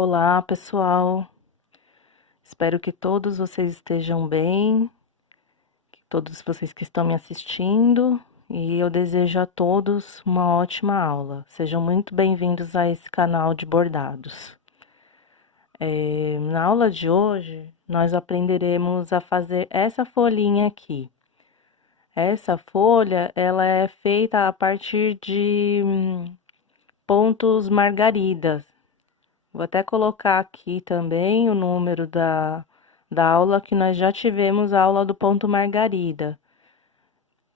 Olá, pessoal. Espero que todos vocês estejam bem, que todos vocês que estão me assistindo, e eu desejo a todos uma ótima aula. Sejam muito bem-vindos a esse canal de bordados. Na aula de hoje, nós aprenderemos a fazer essa folhinha aqui. Essa folha, ela é feita a partir de pontos margaridas. Vou até colocar aqui também o número da aula, que nós já tivemos a aula do ponto margarida,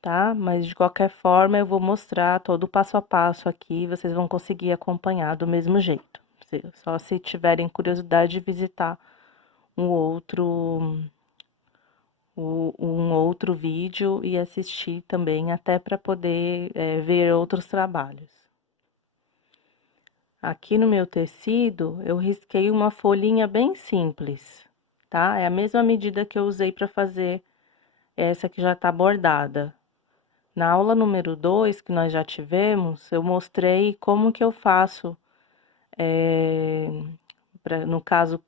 tá? Mas de qualquer forma eu vou mostrar todo o passo a passo aqui, vocês vão conseguir acompanhar do mesmo jeito. Só se tiverem curiosidade de visitar um outro vídeo e assistir também, até para poder ver outros trabalhos. Aqui no meu tecido, eu risquei uma folhinha bem simples, tá? É a mesma medida que eu usei para fazer essa que já tá bordada. Na aula número 2, que nós já tivemos, eu mostrei como que eu faço, no caso,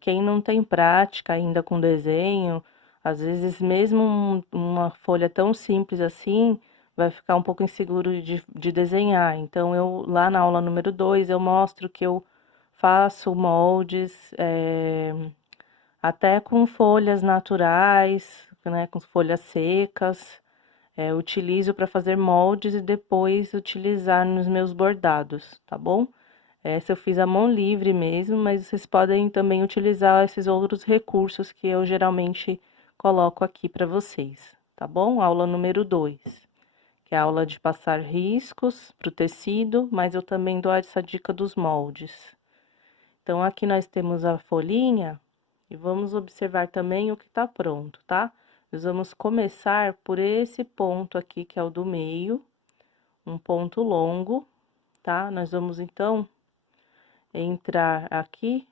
quem não tem prática ainda com desenho, às vezes mesmo uma folha tão simples assim, vai ficar um pouco inseguro de desenhar. Então, lá na aula número 2, eu mostro que eu faço moldes, até com folhas naturais, né, com folhas secas, utilizo para fazer moldes e depois utilizar nos meus bordados, tá bom? Essa eu fiz à mão livre mesmo, mas vocês podem também utilizar esses outros recursos que eu geralmente coloco aqui para vocês, tá bom? Aula número 2, que é a aula de passar riscos para o tecido, mas eu também dou essa dica dos moldes. Então, aqui nós temos a folhinha e vamos observar também o que tá pronto, tá? Nós vamos começar por esse ponto aqui, que é o do meio, um ponto longo, tá? Nós vamos, então, entrar aqui,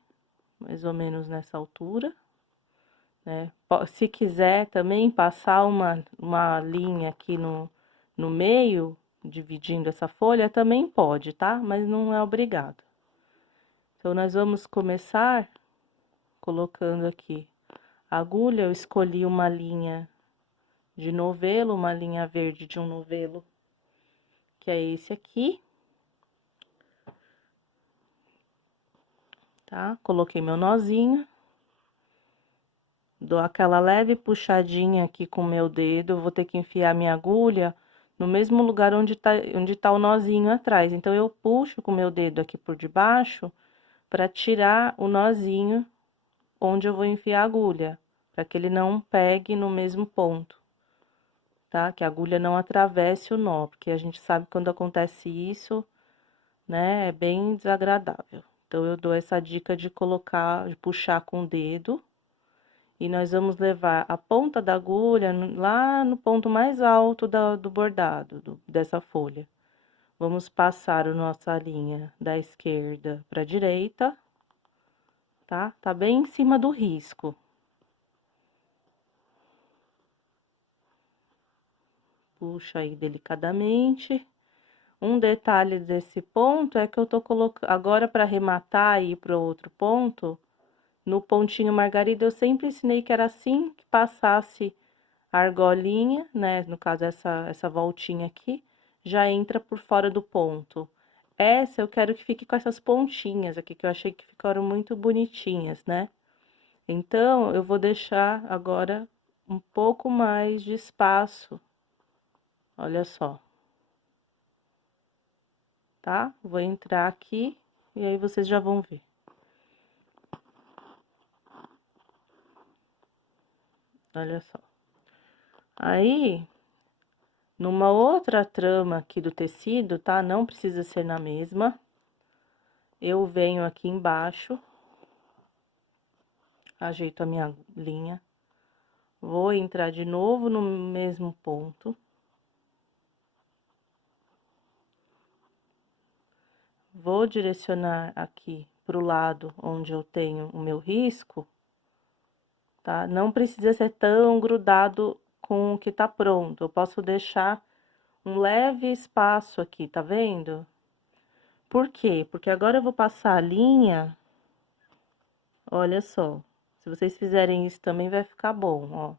mais ou menos nessa altura, né? Se quiser também passar uma linha aqui no meio, dividindo essa folha, também pode, tá? Mas não é obrigado. Então, nós vamos começar colocando aqui a agulha. Eu escolhi uma linha de novelo, uma linha verde de um novelo, que é esse aqui. Tá? Coloquei meu nozinho. Dou aquela leve puxadinha aqui com o meu dedo. Eu vou ter que enfiar minha agulha no mesmo lugar onde tá o nozinho atrás. Então, eu puxo com o meu dedo aqui por debaixo para tirar o nozinho onde eu vou enfiar a agulha, para que ele não pegue no mesmo ponto, tá? Que a agulha não atravesse o nó, porque a gente sabe que quando acontece isso, né, é bem desagradável. Então, eu dou essa dica de colocar, de puxar com o dedo, e nós vamos levar a ponta da agulha lá no ponto mais alto do bordado, dessa folha. Vamos passar a nossa linha da esquerda para a direita, tá? Tá bem em cima do risco. Puxa aí delicadamente. Um detalhe desse ponto é que eu tô colocando agora, para arrematar e ir para outro ponto, no pontinho margarida eu sempre ensinei que era assim que passasse a argolinha, né? No caso, essa voltinha aqui, já entra por fora do ponto. Essa eu quero que fique com essas pontinhas aqui, que eu achei que ficaram muito bonitinhas, né? Então, eu vou deixar agora um pouco mais de espaço. Olha só. Tá? Vou entrar aqui e aí vocês já vão ver. Olha só. Aí, numa outra trama aqui do tecido, tá? Não precisa ser na mesma. Eu venho aqui embaixo, ajeito a minha linha, vou entrar de novo no mesmo ponto. Vou direcionar aqui pro lado onde eu tenho o meu risco, tá? Não precisa ser tão grudado com o que tá pronto. Eu posso deixar um leve espaço aqui, tá vendo? Por quê? Porque agora eu vou passar a linha Olha só, se vocês fizerem isso também vai ficar bom, ó.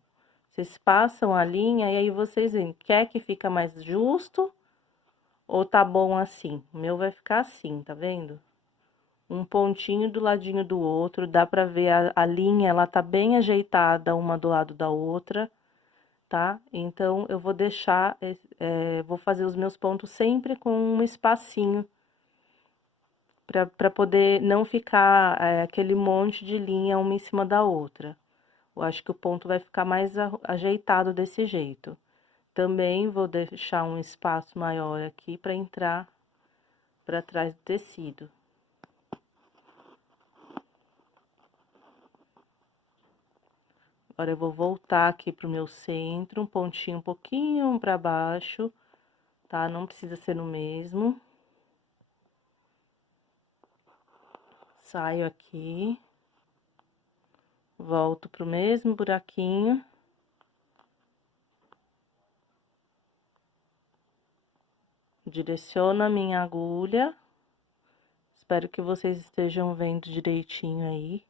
Vocês passam a linha e aí vocês veem, quer que fica mais justo ou tá bom assim? O meu vai ficar assim, tá vendo? Um pontinho do ladinho do outro, dá pra ver a linha, ela tá bem ajeitada uma do lado da outra, tá? Então, eu vou deixar, vou fazer os meus pontos sempre com um espacinho, pra poder não ficar aquele monte de linha uma em cima da outra. Eu acho que o ponto vai ficar mais ajeitado desse jeito. Também vou deixar um espaço maior aqui para entrar para trás do tecido. Agora, eu vou voltar aqui pro meu centro, um pontinho um pouquinho para baixo, tá? Não precisa ser no mesmo. Saio aqui. Volto pro mesmo buraquinho. Direciono a minha agulha. Espero que vocês estejam vendo direitinho aí,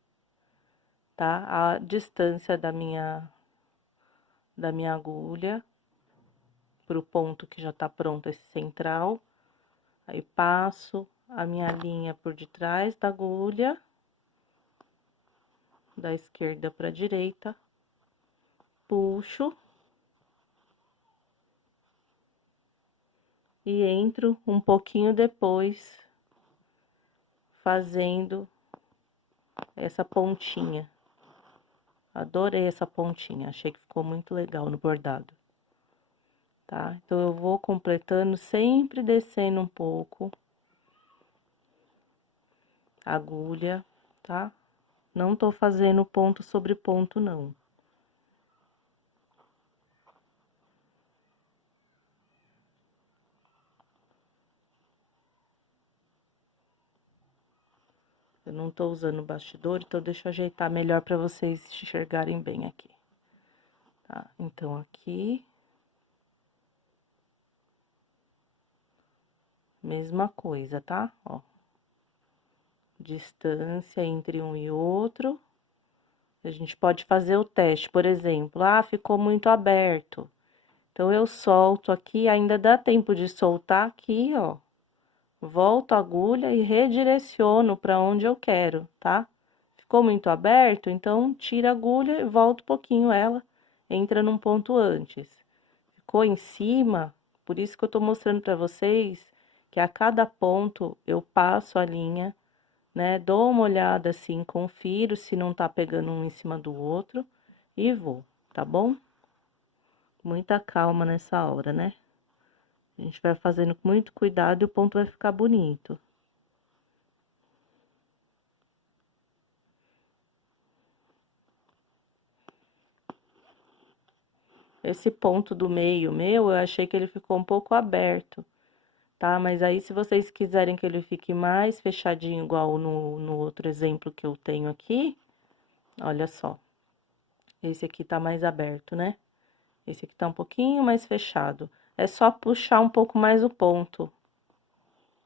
tá? A distância da minha agulha pro ponto que já tá pronto esse central. Aí, passo a minha linha por detrás da agulha, da esquerda pra direita, puxo e entro um pouquinho depois, fazendo essa pontinha. Adorei essa pontinha, achei que ficou muito legal no bordado, tá? Então, eu vou completando, sempre descendo um pouco a agulha, tá? Não tô fazendo ponto sobre ponto, não. Eu não tô usando o bastidor, então deixa eu ajeitar melhor pra vocês enxergarem bem aqui. Tá? Então, aqui. Mesma coisa, tá? Ó. Distância entre um e outro. A gente pode fazer o teste, por exemplo, ah, ficou muito aberto. Então, eu solto aqui, ainda dá tempo de soltar aqui, ó. Volto a agulha e redireciono para onde eu quero, tá? Ficou muito aberto, então tira a agulha e volta um pouquinho ela, entra num ponto antes. Ficou em cima, por isso que eu tô mostrando para vocês que a cada ponto eu passo a linha, né? Dou uma olhada assim, confiro se não tá pegando um em cima do outro e vou, tá bom? Muita calma nessa hora, né? A gente vai fazendo com muito cuidado e o ponto vai ficar bonito. Esse ponto do meio meu, eu achei que ele ficou um pouco aberto, tá? Mas aí, se vocês quiserem que ele fique mais fechadinho, igual no outro exemplo que eu tenho aqui, olha só. Esse aqui tá mais aberto, né? Esse aqui tá um pouquinho mais fechado. É só puxar um pouco mais o ponto,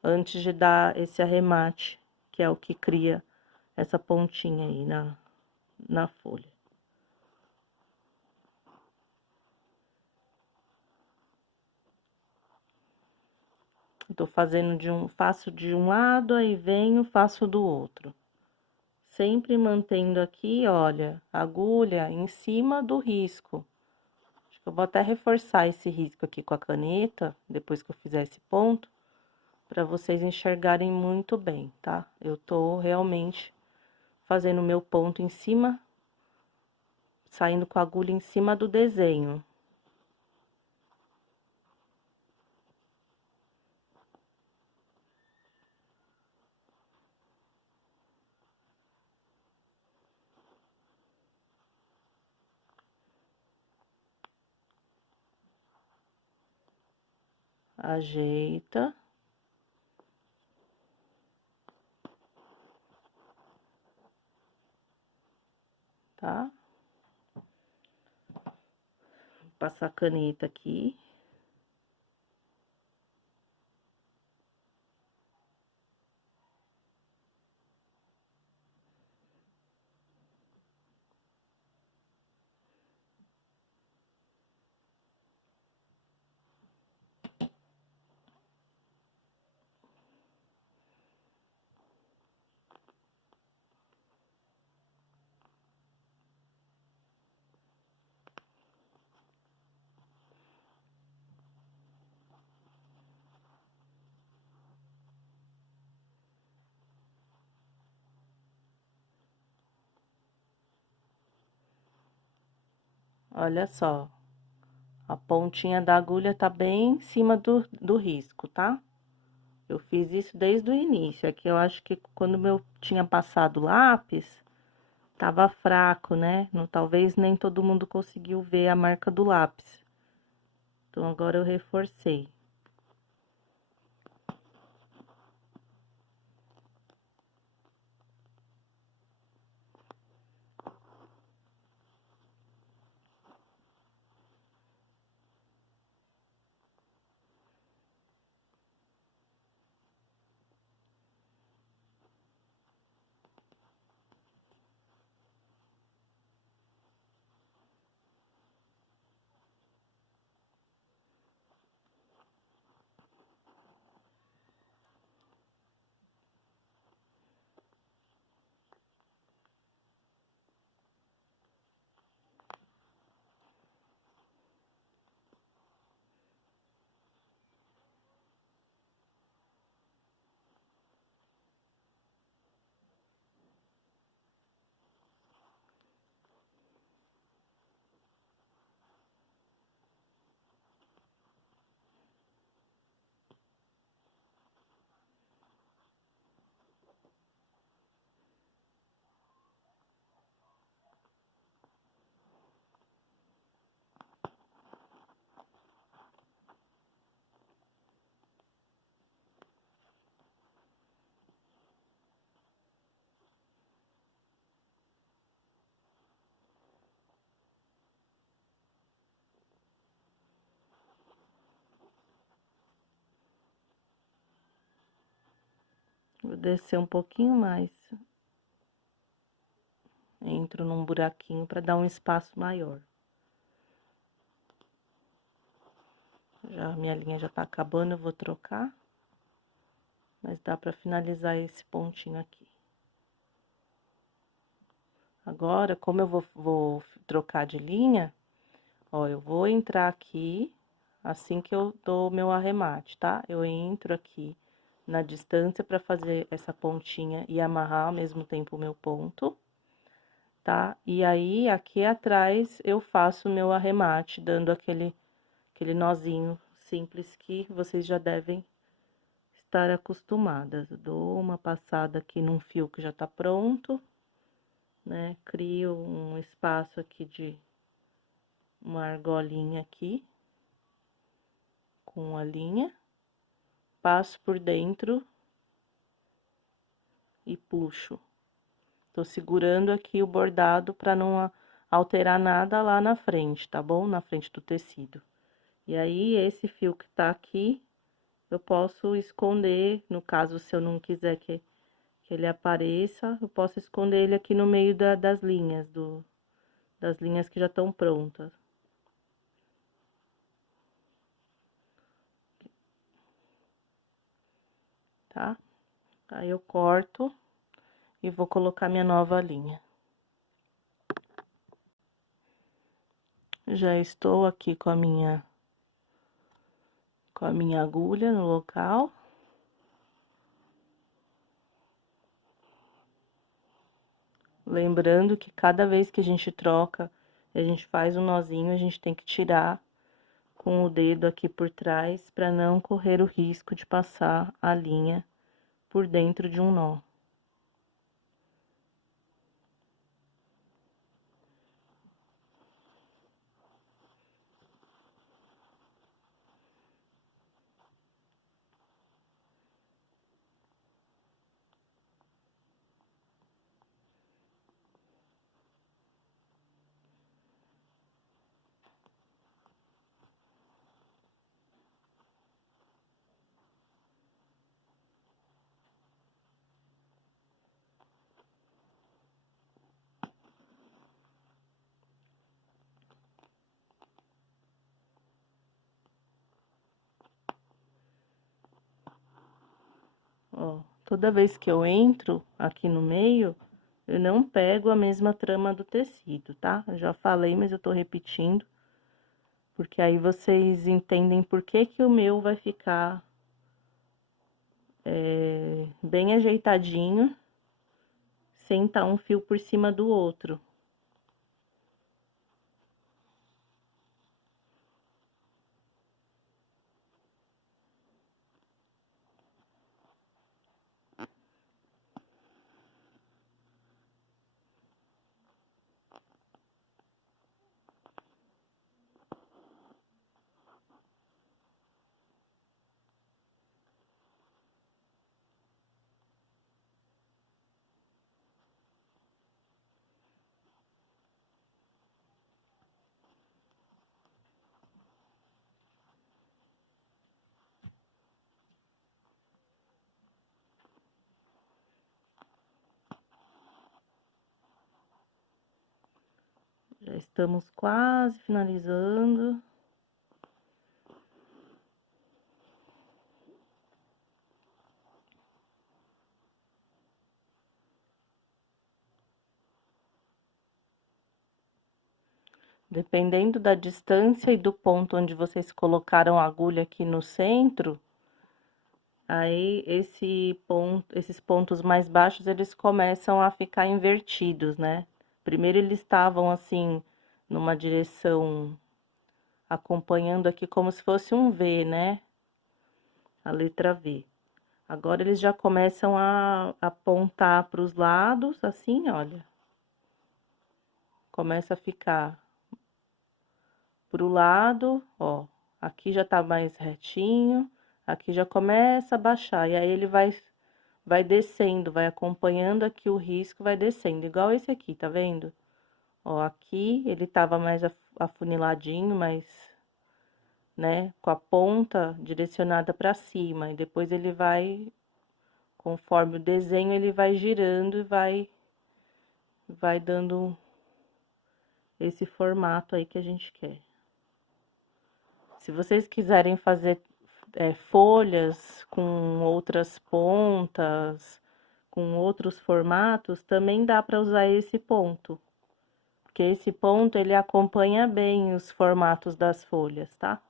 antes de dar esse arremate, que é o que cria essa pontinha aí na folha. Tô fazendo faço de um lado, aí venho, faço do outro. Sempre mantendo aqui, olha, a agulha em cima do risco. Acho que eu vou até reforçar esse risco aqui com a caneta, depois que eu fizer esse ponto, para vocês enxergarem muito bem, tá? Eu tô realmente fazendo o meu ponto em cima, saindo com a agulha em cima do desenho. Ajeita. Tá? Passar a caneta aqui. Olha só, a pontinha da agulha tá bem em cima do risco, tá? Eu fiz isso desde o início, é que eu acho que quando eu tinha passado o lápis, tava fraco, né? Não, talvez nem todo mundo conseguiu ver a marca do lápis. Então, agora eu reforcei. Vou descer um pouquinho mais. Entro num buraquinho para dar um espaço maior. Já minha linha já tá acabando, eu vou trocar. Mas dá para finalizar esse pontinho aqui. Agora, como eu vou trocar de linha, ó, eu vou entrar aqui assim que eu dou meu arremate, tá? Eu entro aqui na distância para fazer essa pontinha e amarrar ao mesmo tempo o meu ponto, tá? E aí, aqui atrás, eu faço o meu arremate, dando aquele nozinho simples que vocês já devem estar acostumadas. Eu dou uma passada aqui num fio que já tá pronto, né? Crio um espaço aqui de uma argolinha aqui, com a linha, passo por dentro e puxo. Tô segurando aqui o bordado para não alterar nada lá na frente, tá bom? Na frente do tecido. E aí, esse fio que tá aqui, eu posso esconder, no caso, se eu não quiser que ele apareça, eu posso esconder ele aqui no meio das linhas, das linhas que já estão prontas. Tá? Aí, eu corto e vou colocar minha nova linha. Já estou aqui com a minha agulha no local. Lembrando que cada vez que a gente troca, a gente faz um nozinho, a gente tem que tirar com o dedo aqui por trás para não correr o risco de passar a linha por dentro de um nó. Ó, toda vez que eu entro aqui no meio, eu não pego a mesma trama do tecido, tá? Eu já falei, mas eu tô repetindo, porque aí vocês entendem por que que o meu vai ficar bem ajeitadinho, sem estar um fio por cima do outro. Já estamos quase finalizando. Dependendo da distância e do ponto onde vocês colocaram a agulha aqui no centro, aí esses pontos mais baixos, eles começam a ficar invertidos, né? Primeiro eles estavam assim, numa direção, acompanhando aqui como se fosse um V, né? A letra V. Agora eles já começam a apontar para os lados, assim, olha. Começa a ficar pro lado, ó. Aqui já tá mais retinho, aqui já começa a baixar. E aí ele vai descendo, vai acompanhando aqui o risco, vai descendo. Igual esse aqui, tá vendo? Ó, aqui ele tava mais afuniladinho, mas, né, com a ponta direcionada pra cima. E depois ele vai, conforme o desenho, ele vai girando e vai dando esse formato aí que a gente quer. Se vocês quiserem fazer folhas com outras pontas, com outros formatos, também dá para usar esse ponto. Porque esse ponto, ele acompanha bem os formatos das folhas, tá?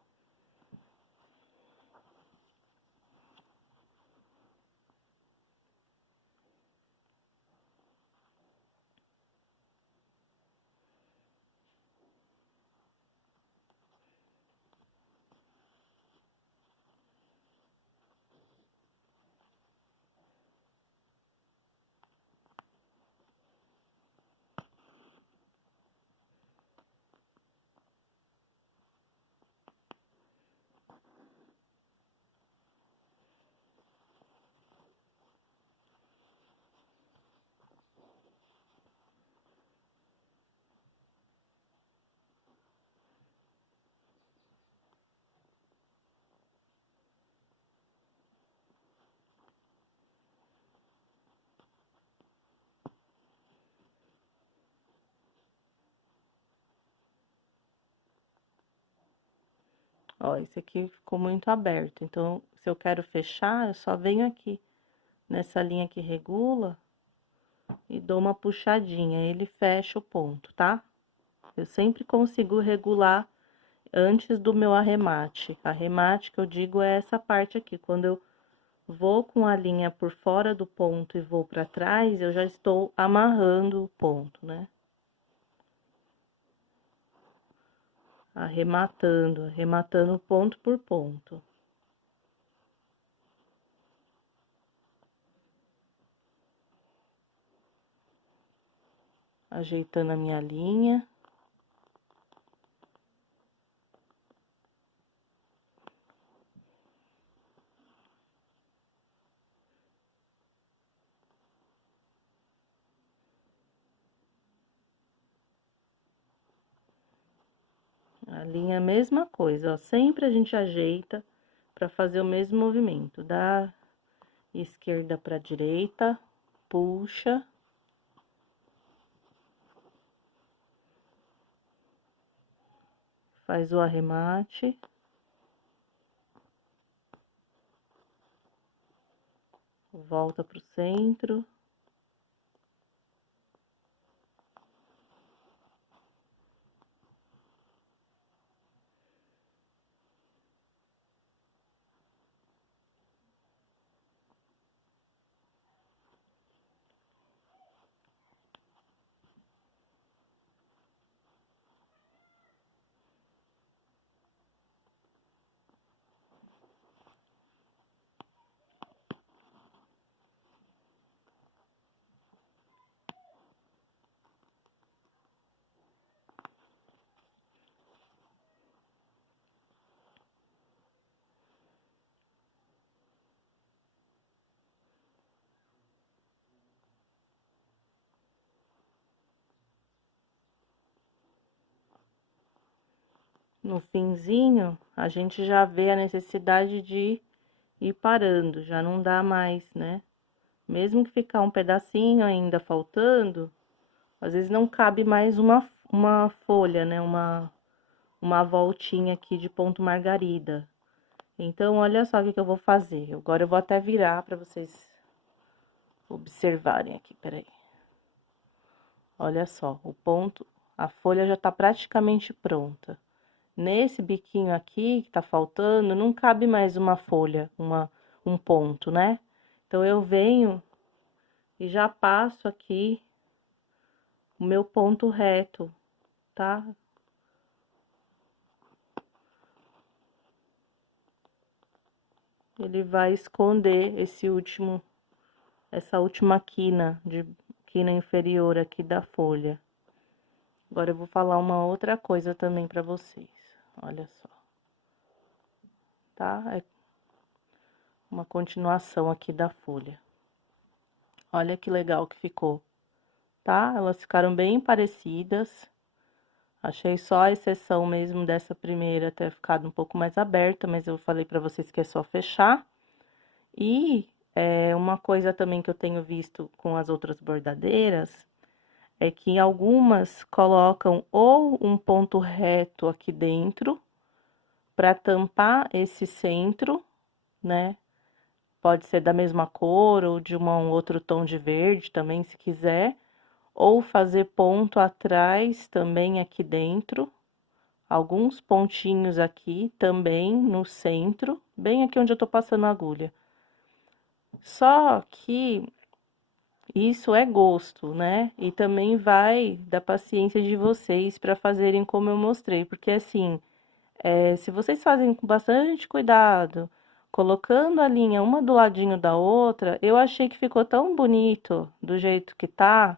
Ó, esse aqui ficou muito aberto, então, se eu quero fechar, eu só venho aqui, nessa linha que regula, e dou uma puxadinha, ele fecha o ponto, tá? Eu sempre consigo regular antes do meu arremate. Arremate que eu digo é essa parte aqui, quando eu vou com a linha por fora do ponto e vou para trás, eu já estou amarrando o ponto, né? Arrematando ponto por ponto. Ajeitando a minha linha. A linha, a mesma coisa, ó. Sempre a gente ajeita para fazer o mesmo movimento. Da esquerda para direita, puxa. Faz o arremate. Volta pro centro. No finzinho, a gente já vê a necessidade de ir parando, já não dá mais, né? Mesmo que ficar um pedacinho ainda faltando, às vezes não cabe mais uma folha, né? Uma voltinha aqui de ponto margarida. Então, olha só o que eu vou fazer. Agora eu vou até virar para vocês observarem aqui, peraí. Olha só, a folha já tá praticamente pronta. Nesse biquinho aqui que tá faltando, não cabe mais uma folha, um ponto, né? Então, eu venho e já passo aqui o meu ponto reto, tá? Ele vai esconder essa última quina inferior aqui da folha. Agora eu vou falar uma outra coisa também pra vocês. Olha só. Tá? É uma continuação aqui da folha. Olha que legal que ficou, tá? Elas ficaram bem parecidas. Achei só a exceção mesmo dessa primeira ter ficado um pouco mais aberta, mas eu falei pra vocês que é só fechar. E uma coisa também que eu tenho visto com as outras bordadeiras é que algumas colocam ou um ponto reto aqui dentro para tampar esse centro, né? Pode ser da mesma cor ou de um outro tom de verde também, se quiser. Ou fazer ponto atrás também aqui dentro. Alguns pontinhos aqui também no centro, bem aqui onde eu tô passando a agulha. Só que isso é gosto, né? E também vai da paciência de vocês para fazerem como eu mostrei. Porque assim, se vocês fazem com bastante cuidado, colocando a linha uma do ladinho da outra, eu achei que ficou tão bonito do jeito que tá,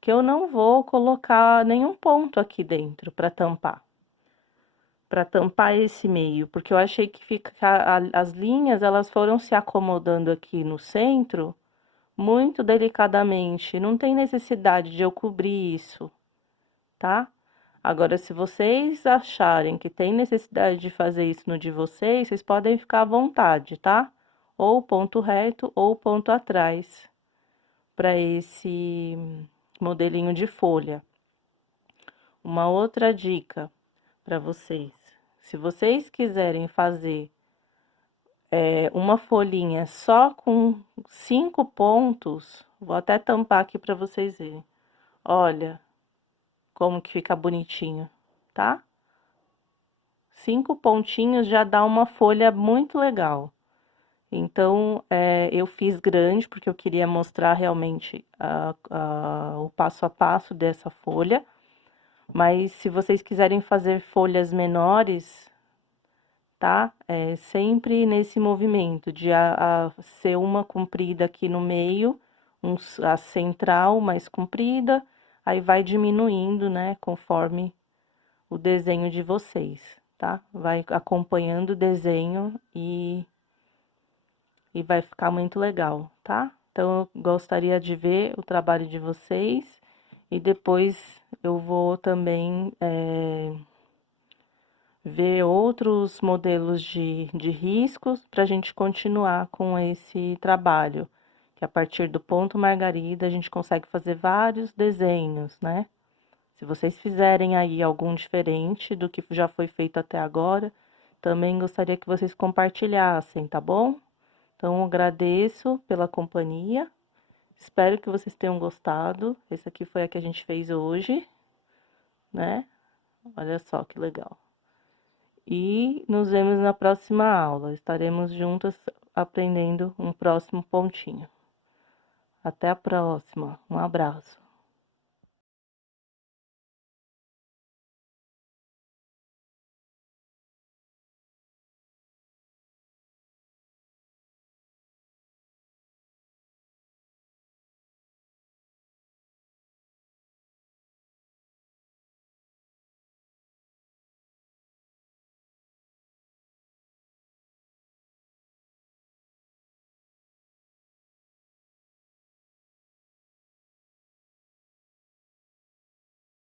que eu não vou colocar nenhum ponto aqui dentro para tampar. Para tampar esse meio, porque eu achei que as linhas, elas foram se acomodando aqui no centro, muito delicadamente, não tem necessidade de eu cobrir isso, tá? Agora, se vocês acharem que tem necessidade de fazer isso no de vocês, vocês podem ficar à vontade, tá? Ou ponto reto ou ponto atrás, para esse modelinho de folha. Uma outra dica para vocês: se vocês quiserem fazer uma folhinha só com 5 pontos, vou até tampar aqui para vocês verem. Olha como que fica bonitinho, tá? 5 pontinhos já dá uma folha muito legal. Então, eu fiz grande, porque eu queria mostrar realmente o passo a passo dessa folha. Mas, se vocês quiserem fazer folhas menores, tá? Sempre nesse movimento de ser uma comprida aqui no meio, a central mais comprida, aí vai diminuindo, né, conforme o desenho de vocês, tá? Vai acompanhando o desenho e vai ficar muito legal, tá? Então, eu gostaria de ver o trabalho de vocês e depois eu vou também ver outros modelos de riscos para a gente continuar com esse trabalho, que a partir do ponto margarida a gente consegue fazer vários desenhos, né? Se vocês fizerem aí algum diferente do que já foi feito até agora, também gostaria que vocês compartilhassem, tá bom? Então, eu agradeço pela companhia, espero que vocês tenham gostado. Esse aqui foi a que a gente fez hoje, né? Olha só que legal. E nos vemos na próxima aula. Estaremos juntas aprendendo um próximo pontinho. Até a próxima. Um abraço.